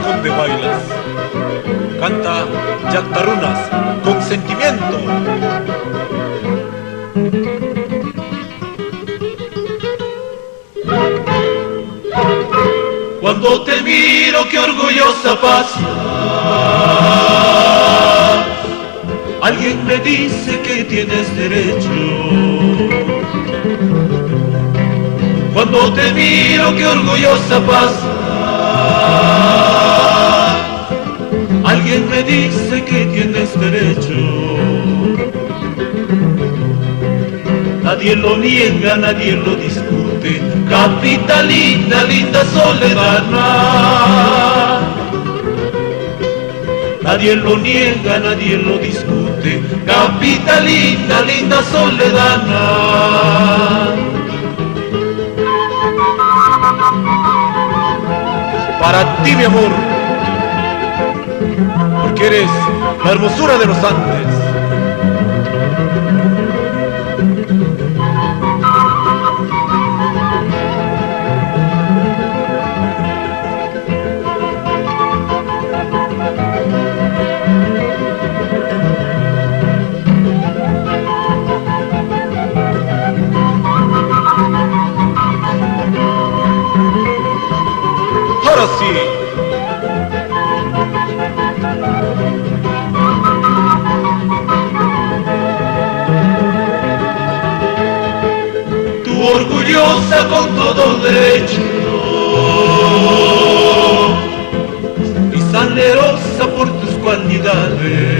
callejón de bailas. Canta Yactarunas con sentimiento. Cuando te miro, qué orgullosa pasa. Alguien me dice que tienes derecho. Cuando te miro, qué orgullosa pasa. Alguien me dice que tienes derecho. Nadie lo niega, nadie lo discute. Capitalina, linda soledadna. Nadie lo niega, nadie lo discute. Capitalina, linda soledadna. Para ti, mi amor, porque eres la hermosura de los Andes. Ahora sí. Tú orgullosa con todo derecho y salerosa por tus cualidades.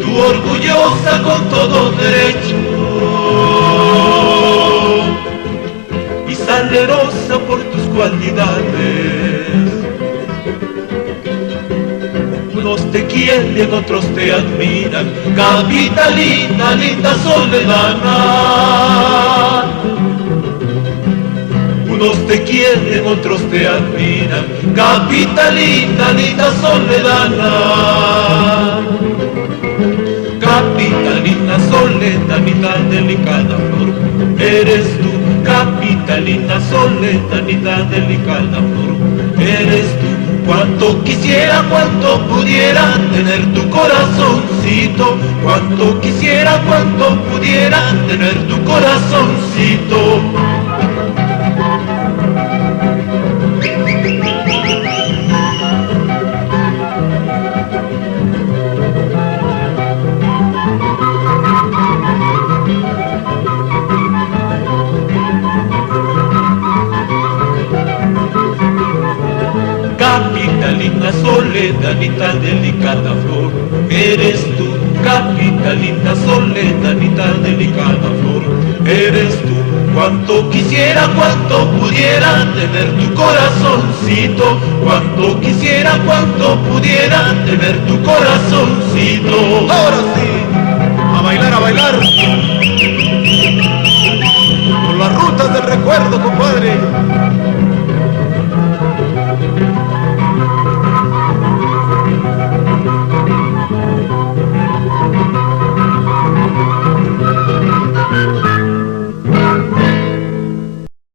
Tú orgullosa con todo derecho y salerosa por tus cualidades. Unos te quieren, otros te admiran. Capitalina, linda soledadna. Unos te quieren, otros te admiran. Capitalina, linda soledadna. Capitalina, soledanita, delicada flor, eres tú. Capitalina, soledanita, delicada flor, eres tú. Cuanto quisiera, cuanto pudiera tener tu corazoncito. Cuanto quisiera, cuanto pudiera tener tu corazoncito. Capitalina, soledanita, delicada flor, eres tú. Capitalina, soledanita, delicada flor, eres tú. Cuanto quisiera, cuanto pudiera tener tu corazoncito. Cuanto quisiera, cuanto pudiera tener tu corazoncito. Ahora sí. A bailar, a bailar. Por las rutas del recuerdo, compadre.